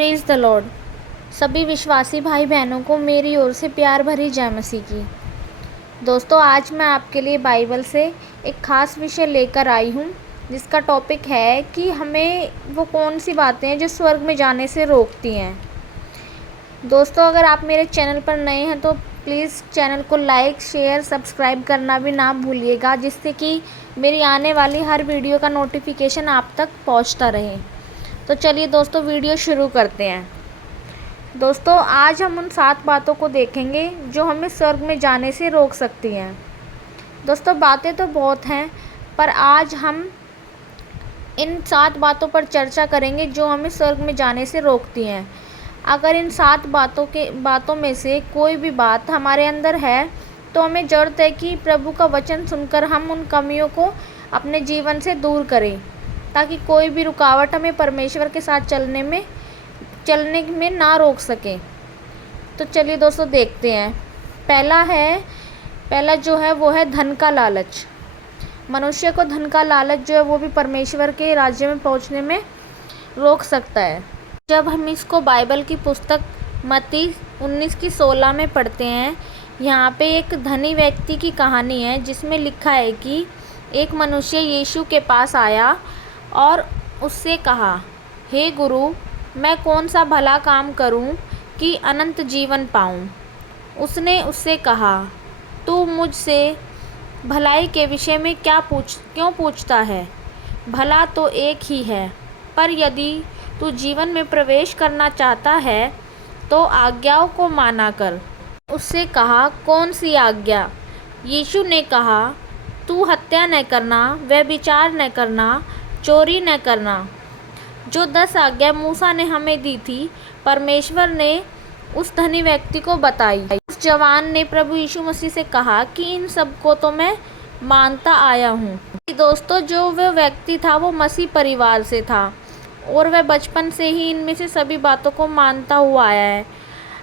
Praise the Lord. सभी विश्वासी भाई बहनों को मेरी ओर से प्यार भरी जय मसीह की। दोस्तों, आज मैं आपके लिए बाइबल से एक ख़ास विषय लेकर आई हूँ, जिसका टॉपिक है कि हमें वो कौन सी बातें हैं जो स्वर्ग में जाने से रोकती हैं। दोस्तों, अगर आप मेरे चैनल पर नए हैं तो प्लीज़ चैनल को लाइक, शेयर, सब्सक्राइब करना भी ना भूलिएगा, जिससे कि मेरी आने वाली हर वीडियो का नोटिफिकेशन आप तक पहुंचता रहे। तो चलिए दोस्तों, वीडियो शुरू करते हैं। दोस्तों, आज हम उन 7 बातों को देखेंगे जो हमें स्वर्ग में जाने से रोक सकती हैं। दोस्तों, बातें तो बहुत हैं, पर आज हम इन 7 बातों पर चर्चा करेंगे जो हमें स्वर्ग में जाने से रोकती हैं। अगर इन 7 बातों में से कोई भी बात हमारे अंदर है, तो हमें ज़रूरत है कि प्रभु का वचन सुनकर हम उन कमियों को अपने जीवन से दूर करें, ताकि कोई भी रुकावट हमें परमेश्वर के साथ चलने में ना रोक सके। तो चलिए दोस्तों, देखते हैं। पहला जो है वो है धन का लालच। मनुष्य को धन का लालच जो है वो भी परमेश्वर के राज्य में पहुंचने में रोक सकता है। जब हम इसको बाइबल की पुस्तक मत्ती 19:16 में पढ़ते हैं, यहाँ पे एक धनी व्यक्ति की कहानी है, जिसमें लिखा है कि एक मनुष्य यीशु के पास आया और उससे कहा, हे गुरु, मैं कौन सा भला काम करूं कि अनंत जीवन पाऊं। उसने उससे कहा, तू मुझसे भलाई के विषय में क्यों पूछता है? भला तो एक ही है, पर यदि तू जीवन में प्रवेश करना चाहता है तो आज्ञाओं को माना कर। उससे कहा, कौन सी आज्ञा? यीशु ने कहा, तू हत्या न करना, व्यभिचार न करना, चोरी न करना। जो 10 आज्ञा मूसा ने हमें दी थी, परमेश्वर ने उस धनी व्यक्ति को बताई। उस जवान ने प्रभु यीशु मसीह से कहा कि इन सब को तो मैं मानता आया हूँ। दोस्तों, जो वह व्यक्ति था वो मसीह परिवार से था और वह बचपन से ही इनमें से सभी बातों को मानता हुआ आया है।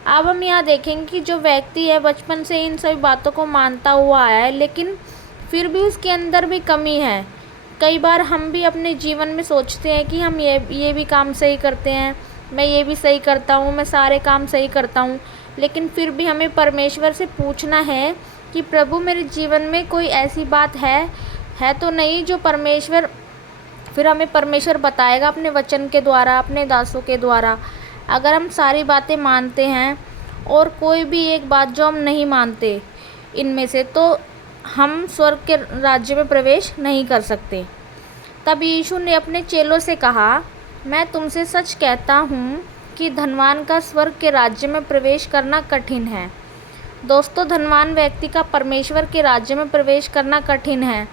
अब हम यहाँ देखेंगे कि जो व्यक्ति है बचपन से इन सभी बातों को मानता हुआ आया है, लेकिन फिर भी उसके अंदर भी कमी है। कई बार हम भी अपने जीवन में सोचते हैं कि हम ये भी काम सही करते हैं, मैं ये भी सही करता हूँ, मैं सारे काम सही करता हूँ, लेकिन फिर भी हमें परमेश्वर से पूछना है कि प्रभु, मेरे जीवन में कोई ऐसी बात है तो नहीं जो फिर हमें परमेश्वर बताएगा अपने वचन के द्वारा, अपने दासों के द्वारा। अगर हम सारी बातें मानते हैं और कोई भी एक बात जो हम नहीं मानते इनमें से, तो हम स्वर्ग के राज्य में प्रवेश नहीं कर सकते। तब यीशु ने अपने चेलों से कहा, मैं तुमसे सच कहता हूँ कि धनवान का स्वर्ग के राज्य में प्रवेश करना कठिन है। दोस्तों, धनवान व्यक्ति का परमेश्वर के राज्य में प्रवेश करना कठिन है,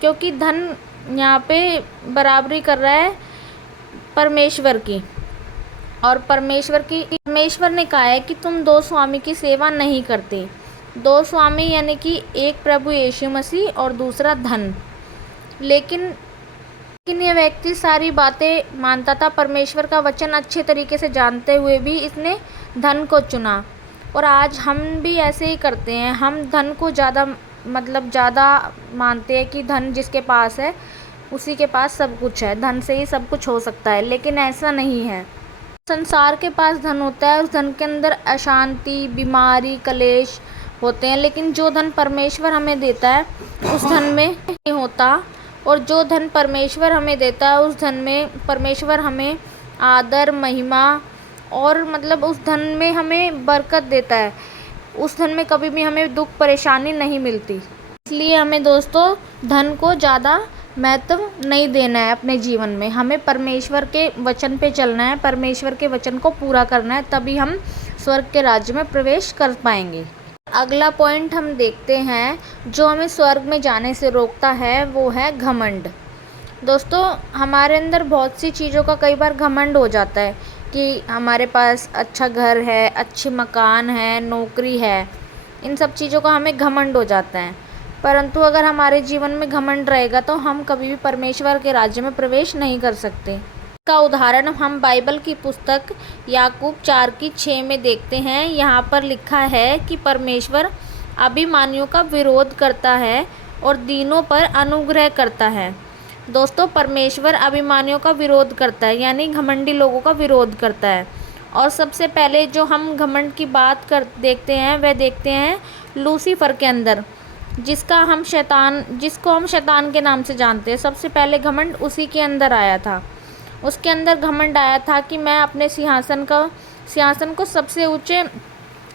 क्योंकि धन यहाँ पे बराबरी कर रहा है परमेश्वर की। और परमेश्वर ने कहा है कि तुम 2 स्वामी की सेवा नहीं करते। 2 स्वामी यानी कि एक प्रभु यीशु मसीह और दूसरा धन। लेकिन यह व्यक्ति सारी बातें मानता था, परमेश्वर का वचन अच्छे तरीके से जानते हुए भी इसने धन को चुना। और आज हम भी ऐसे ही करते हैं। हम धन को ज़्यादा मानते हैं कि धन जिसके पास है उसी के पास सब कुछ है, धन से ही सब कुछ हो सकता है, लेकिन ऐसा नहीं है। संसार के पास धन होता है, उस धन के अंदर अशांति, बीमारी, कलेश होते हैं, लेकिन जो धन परमेश्वर हमें देता है उस धन में नहीं होता। और जो धन परमेश्वर हमें देता है उस धन में परमेश्वर हमें आदर, महिमा और उस धन में हमें बरकत देता है। उस धन में कभी भी हमें दुख परेशानी नहीं मिलती। इसलिए हमें दोस्तों धन को ज़्यादा महत्व नहीं देना है अपने जीवन में। हमें परमेश्वर के वचन पे चलना है, परमेश्वर के वचन को पूरा करना है, तभी हम स्वर्ग के राज्य में प्रवेश कर पाएंगे। अगला पॉइंट हम देखते हैं जो हमें स्वर्ग में जाने से रोकता है, वो है घमंड। दोस्तों, हमारे अंदर बहुत सी चीज़ों का कई बार घमंड हो जाता है कि हमारे पास अच्छा घर है, अच्छे मकान है, नौकरी है, इन सब चीज़ों का हमें घमंड हो जाता है। परंतु अगर हमारे जीवन में घमंड रहेगा तो हम कभी भी परमेश्वर के राज्य में प्रवेश नहीं कर सकते। इसका उदाहरण हम बाइबल की पुस्तक याकूब 4:6 में देखते हैं। यहाँ पर लिखा है कि परमेश्वर अभिमानियों का विरोध करता है और दीनों पर अनुग्रह करता है। दोस्तों, परमेश्वर अभिमानियों का विरोध करता है, यानी घमंडी लोगों का विरोध करता है, और सबसे पहले जो हम घमंड की बात कर देखते हैं वह देखते हैं लूसीफर के अंदर, जिसको हम शैतान के नाम से जानते हैं। सबसे पहले घमंड उसी के अंदर आया था। उसके अंदर घमंड आया था कि मैं अपने सिंहासन को सबसे ऊंचे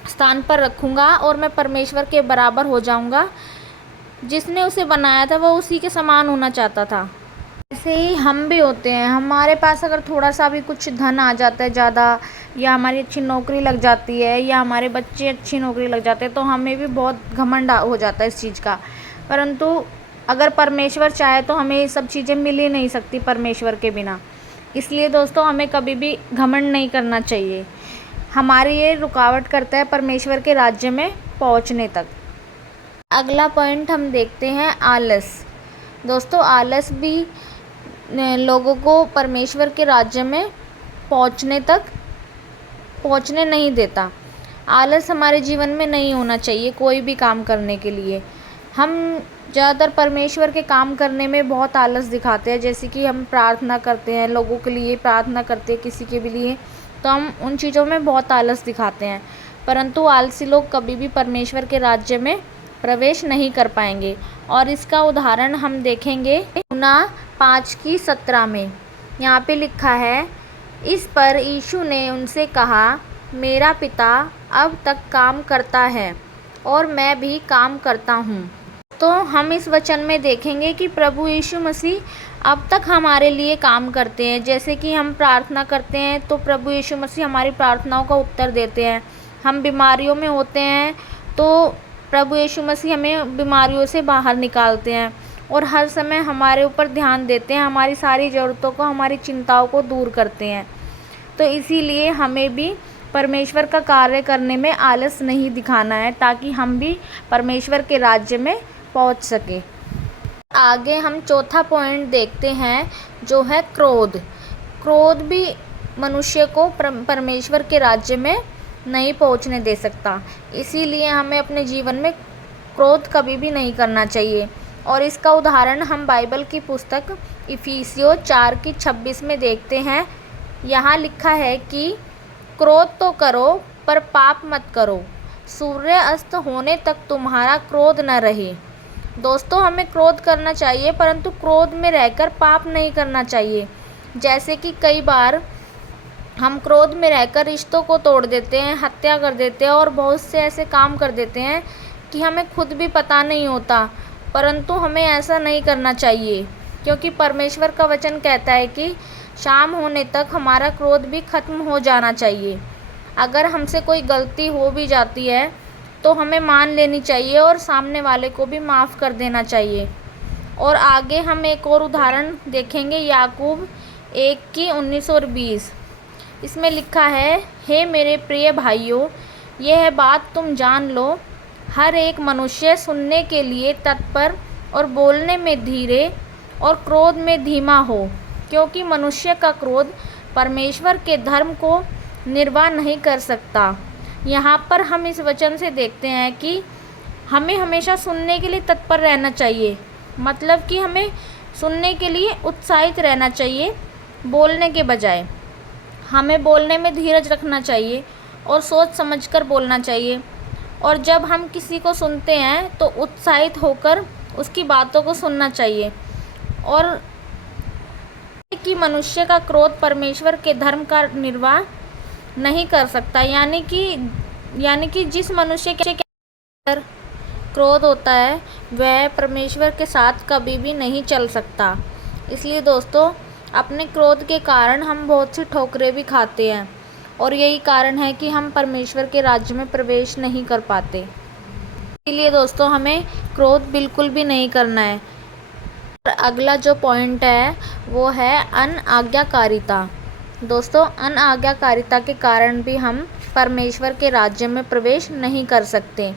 स्थान पर रखूँगा और मैं परमेश्वर के बराबर हो जाऊँगा। जिसने उसे बनाया था वह उसी के समान होना चाहता था। ऐसे ही हम भी होते हैं। हमारे पास अगर थोड़ा सा भी कुछ धन आ जाता है ज़्यादा, या हमारी अच्छी नौकरी लग जाती है, या हमारे बच्चे अच्छी नौकरी लग जाते हैं, तो हमें भी बहुत घमंड हो जाता है इस चीज़ का। परंतु अगर परमेश्वर चाहे तो हमें ये सब चीज़ें मिल ही नहीं सकती परमेश्वर के बिना। इसलिए दोस्तों हमें कभी भी घमंड नहीं करना चाहिए। हमारी ये रुकावट करता है परमेश्वर के राज्य में पहुंचने तक। अगला पॉइंट हम देखते हैं आलस। दोस्तों आलस भी लोगों को परमेश्वर के राज्य में पहुंचने नहीं देता। आलस हमारे जीवन में नहीं होना चाहिए कोई भी काम करने के लिए। हम ज़्यादातर परमेश्वर के काम करने में बहुत आलस दिखाते हैं। जैसे कि हम प्रार्थना करते हैं, लोगों के लिए प्रार्थना करते हैं, किसी के भी लिए, तो हम उन चीज़ों में बहुत आलस दिखाते हैं। परंतु आलसी लोग कभी भी परमेश्वर के राज्य में प्रवेश नहीं कर पाएंगे। और इसका उदाहरण हम देखेंगे यूहन्ना 5:17 में। यहाँ पे लिखा है, इस पर यीशु ने उनसे कहा, मेरा पिता अब तक काम करता है और मैं भी काम करता हूँ। तो हम इस वचन में देखेंगे कि प्रभु यीशु मसीह अब तक हमारे लिए काम करते हैं। जैसे कि हम प्रार्थना करते हैं तो प्रभु यीशु मसीह हमारी प्रार्थनाओं का उत्तर देते हैं। हम बीमारियों में होते हैं तो प्रभु यीशु मसीह हमें बीमारियों से बाहर निकालते हैं और हर समय हमारे ऊपर ध्यान देते हैं, हमारी सारी ज़रूरतों को, हमारी चिंताओं को दूर करते हैं। तो इसीलिए हमें भी परमेश्वर का कार्य करने में आलस नहीं दिखाना है, ताकि हम भी परमेश्वर के राज्य में पहुंच सके। आगे हम चौथा पॉइंट देखते हैं जो है क्रोध। क्रोध भी मनुष्य को परमेश्वर के राज्य में नहीं पहुंचने दे सकता। इसीलिए हमें अपने जीवन में क्रोध कभी भी नहीं करना चाहिए। और इसका उदाहरण हम बाइबल की पुस्तक इफिसियों 4:26 में देखते हैं। यहाँ लिखा है कि क्रोध तो करो पर पाप मत करो, सूर्य अस्त होने तक तुम्हारा क्रोध न रहे। दोस्तों हमें क्रोध करना चाहिए, परंतु क्रोध में रहकर पाप नहीं करना चाहिए। जैसे कि कई बार हम क्रोध में रहकर रिश्तों को तोड़ देते हैं, हत्या कर देते हैं और बहुत से ऐसे काम कर देते हैं कि हमें खुद भी पता नहीं होता। परंतु हमें ऐसा नहीं करना चाहिए, क्योंकि परमेश्वर का वचन कहता है कि शाम होने तक हमारा क्रोध भी ख़त्म हो जाना चाहिए। अगर हमसे कोई गलती हो भी जाती है तो हमें मान लेनी चाहिए और सामने वाले को भी माफ़ कर देना चाहिए। और आगे हम एक और उदाहरण देखेंगे, याकूब 1:19 और 20। इसमें लिखा है, हे मेरे प्रिय भाइयों, यह बात तुम जान लो, हर एक मनुष्य सुनने के लिए तत्पर और बोलने में धीरे और क्रोध में धीमा हो, क्योंकि मनुष्य का क्रोध परमेश्वर के धर्म को निर्वाह नहीं कर सकता। यहाँ पर हम इस वचन से देखते हैं कि हमें हमेशा सुनने के लिए तत्पर रहना चाहिए। मतलब कि हमें सुनने के लिए उत्साहित रहना चाहिए बोलने के बजाय। हमें बोलने में धीरज रखना चाहिए और सोच समझकर बोलना चाहिए। और जब हम किसी को सुनते हैं तो उत्साहित होकर उसकी बातों को सुनना चाहिए। और कि मनुष्य का क्रोध परमेश्वर के धर्म का निर्वाह नहीं कर सकता, यानी कि जिस मनुष्य के अंदर क्रोध होता है वह परमेश्वर के साथ कभी भी नहीं चल सकता। इसलिए दोस्तों अपने क्रोध के कारण हम बहुत सी ठोकरें भी खाते हैं और यही कारण है कि हम परमेश्वर के राज्य में प्रवेश नहीं कर पाते। इसलिए दोस्तों हमें क्रोध बिल्कुल भी नहीं करना है। और अगला जो पॉइंट है वो है अनआज्ञाकारिता। दोस्तों अनआज्ञाकारिता के कारण भी हम परमेश्वर के राज्य में प्रवेश नहीं कर सकते।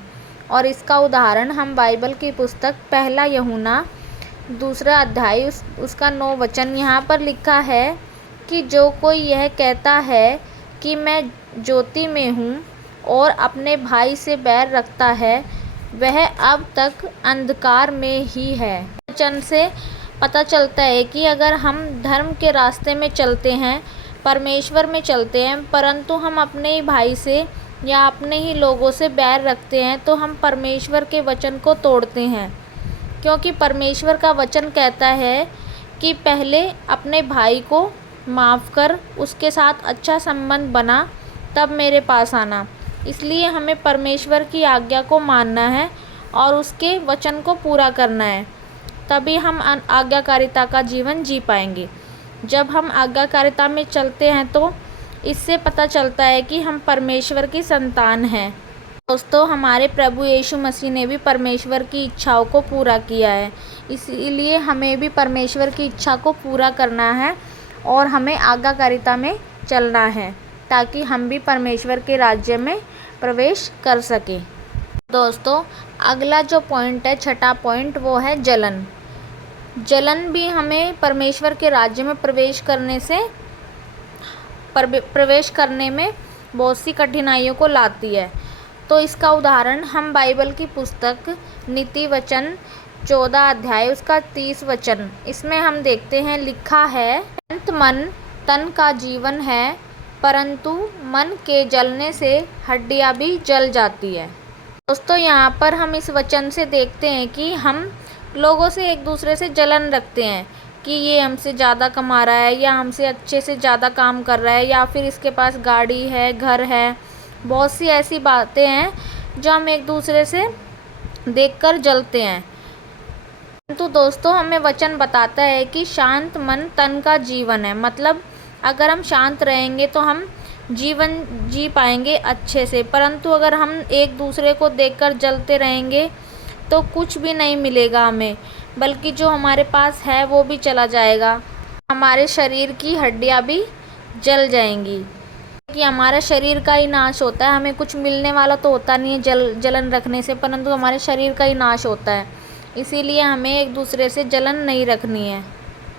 और इसका उदाहरण हम बाइबल की पुस्तक 1 यूहन्ना 2 अध्याय उसका 9 वचन। यहाँ पर लिखा है कि जो कोई यह कहता है कि मैं ज्योति में हूँ और अपने भाई से बैर रखता है, वह अब तक अंधकार में ही है। वचन से पता चलता है कि अगर हम धर्म के रास्ते में चलते हैं, परमेश्वर में चलते हैं, परंतु हम अपने ही भाई से या अपने ही लोगों से बैर रखते हैं, तो हम परमेश्वर के वचन को तोड़ते हैं। क्योंकि परमेश्वर का वचन कहता है कि पहले अपने भाई को माफ़ कर, उसके साथ अच्छा संबंध बना, तब मेरे पास आना। इसलिए हमें परमेश्वर की आज्ञा को मानना है और उसके वचन को पूरा करना है, तभी हम आज्ञाकारिता का जीवन जी पाएंगे। जब हम आज्ञाकारिता में चलते हैं तो इससे पता चलता है कि हम परमेश्वर की संतान हैं। दोस्तों, हमारे प्रभु यीशु मसीह ने भी परमेश्वर की इच्छाओं को पूरा किया है, इसीलिए हमें भी परमेश्वर की इच्छा को पूरा करना है और हमें आज्ञाकारिता में चलना है, ताकि हम भी परमेश्वर के राज्य में प्रवेश कर सकें। दोस्तों, अगला जो पॉइंट है, छठा पॉइंट, वो है जलन। जलन भी हमें परमेश्वर के राज्य में प्रवेश करने में बहुत सी कठिनाइयों को लाती है। तो इसका उदाहरण हम बाइबल की पुस्तक नीति वचन 14 अध्याय उसका 30 वचन, इसमें हम देखते हैं, लिखा है, मन तन का जीवन है, परंतु मन के जलने से हड्डियां भी जल जाती है। दोस्तों, यहाँ पर हम इस वचन से देखते हैं कि हम लोगों से एक दूसरे से जलन रखते हैं कि ये हमसे ज़्यादा कमा रहा है या हमसे अच्छे से ज़्यादा काम कर रहा है या फिर इसके पास गाड़ी है, घर है। बहुत सी ऐसी बातें हैं जो हम एक दूसरे से देखकर जलते हैं। परंतु दोस्तों, हमें वचन बताता है कि शांत मन तन का जीवन है। मतलब अगर हम शांत रहेंगे तो हम जीवन जी पाएंगे अच्छे से, परंतु अगर हम एक दूसरे को देखकर जलते रहेंगे तो कुछ भी नहीं मिलेगा हमें, बल्कि जो हमारे पास है वो भी चला जाएगा। हमारे शरीर की हड्डियां भी जल जाएंगी, कि हमारा शरीर का ही नाश होता है। हमें कुछ मिलने वाला तो होता नहीं है जलन रखने से, परंतु हमारे शरीर का ही नाश होता है। इसीलिए हमें एक दूसरे से जलन नहीं रखनी है।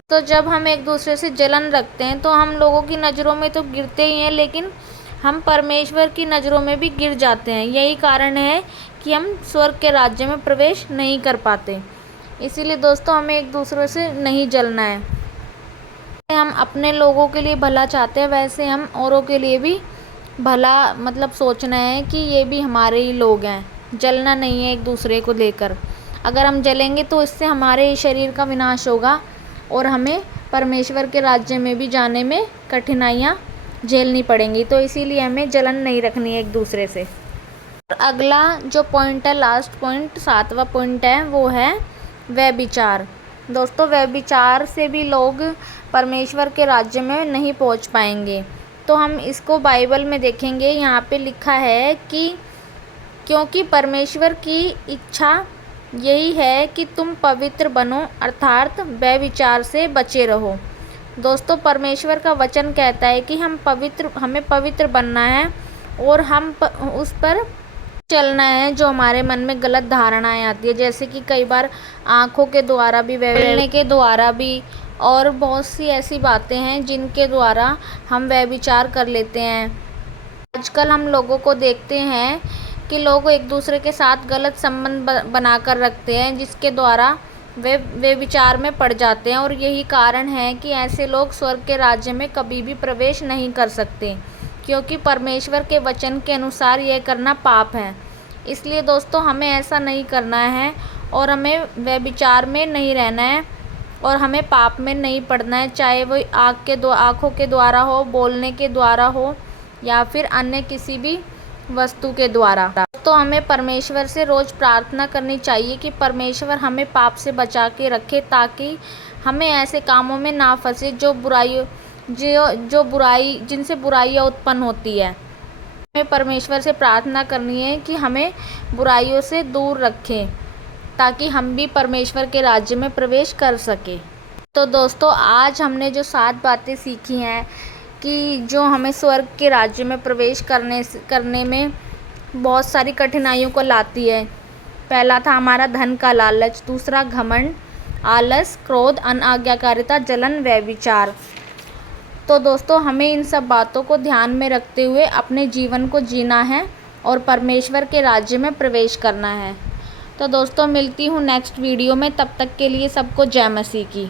तो जब हम एक दूसरे से जलन रखते हैं तो हम लोगों की नज़रों में तो गिरते ही हैं, लेकिन हम परमेश्वर की नज़रों में भी गिर जाते हैं। यही कारण है कि हम स्वर्ग के राज्य में प्रवेश नहीं कर पाते। इसीलिए दोस्तों, हमें एक दूसरे से नहीं जलना है। हम अपने लोगों के लिए भला चाहते हैं, वैसे हम औरों के लिए भी भला मतलब सोचना है कि ये भी हमारे ही लोग हैं। जलना नहीं है एक दूसरे को लेकर। अगर हम जलेंगे तो इससे हमारे शरीर का विनाश होगा और हमें परमेश्वर के राज्य में भी जाने में कठिनाइयाँ झेलनी पड़ेंगी। तो इसीलिए हमें जलन नहीं रखनी है एक दूसरे से। और अगला जो पॉइंट है, लास्ट पॉइंट, 7वां पॉइंट है, वो है व्यभिचार। दोस्तों, व्यभिचार से भी लोग परमेश्वर के राज्य में नहीं पहुंच पाएंगे। तो हम इसको बाइबल में देखेंगे, यहाँ पे लिखा है कि क्योंकि परमेश्वर की इच्छा यही है कि तुम पवित्र बनो, अर्थात व्यभिचार से बचे रहो। दोस्तों, परमेश्वर का वचन कहता है कि हमें पवित्र बनना है और उस पर चलना है जो हमारे मन में गलत धारणाएं आती है, जैसे कि कई बार आँखों के द्वारा भी, बोलने के द्वारा भी, और बहुत सी ऐसी बातें हैं जिनके द्वारा हम व्यभिचार कर लेते हैं। आजकल हम लोगों को देखते हैं कि लोग एक दूसरे के साथ गलत संबंध बनाकर रखते हैं, जिसके द्वारा वे विचार में पड़ जाते हैं। और यही कारण है कि ऐसे लोग स्वर्ग के राज्य में कभी भी प्रवेश नहीं कर सकते, क्योंकि परमेश्वर के वचन के अनुसार यह करना पाप है। इसलिए दोस्तों, हमें ऐसा नहीं करना है और हमें व्यभिचार में नहीं रहना है और हमें पाप में नहीं पड़ना है, चाहे वो आँखों के द्वारा हो, बोलने के द्वारा हो या फिर अन्य किसी भी वस्तु के द्वारा। तो हमें परमेश्वर से रोज़ प्रार्थना करनी चाहिए कि परमेश्वर हमें पाप से बचा के रखे, ताकि हमें ऐसे कामों में ना फंसे जिनसे बुराइयाँ उत्पन्न होती है। हमें परमेश्वर से प्रार्थना करनी है कि हमें बुराइयों से दूर रखें, ताकि हम भी परमेश्वर के राज्य में प्रवेश कर सकें। तो दोस्तों, आज हमने जो 7 बातें सीखी हैं कि जो हमें स्वर्ग के राज्य में प्रवेश करने में बहुत सारी कठिनाइयों को लाती है। पहला था हमारा धन का लालच, दूसरा घमंड, आलस, क्रोध, अनाज्ञाकारिता, जलन, व्यभिचार। तो दोस्तों, हमें इन सब बातों को ध्यान में रखते हुए अपने जीवन को जीना है और परमेश्वर के राज्य में प्रवेश करना है। तो दोस्तों, मिलती हूँ नेक्स्ट वीडियो में। तब तक के लिए सबको जय मसीह की।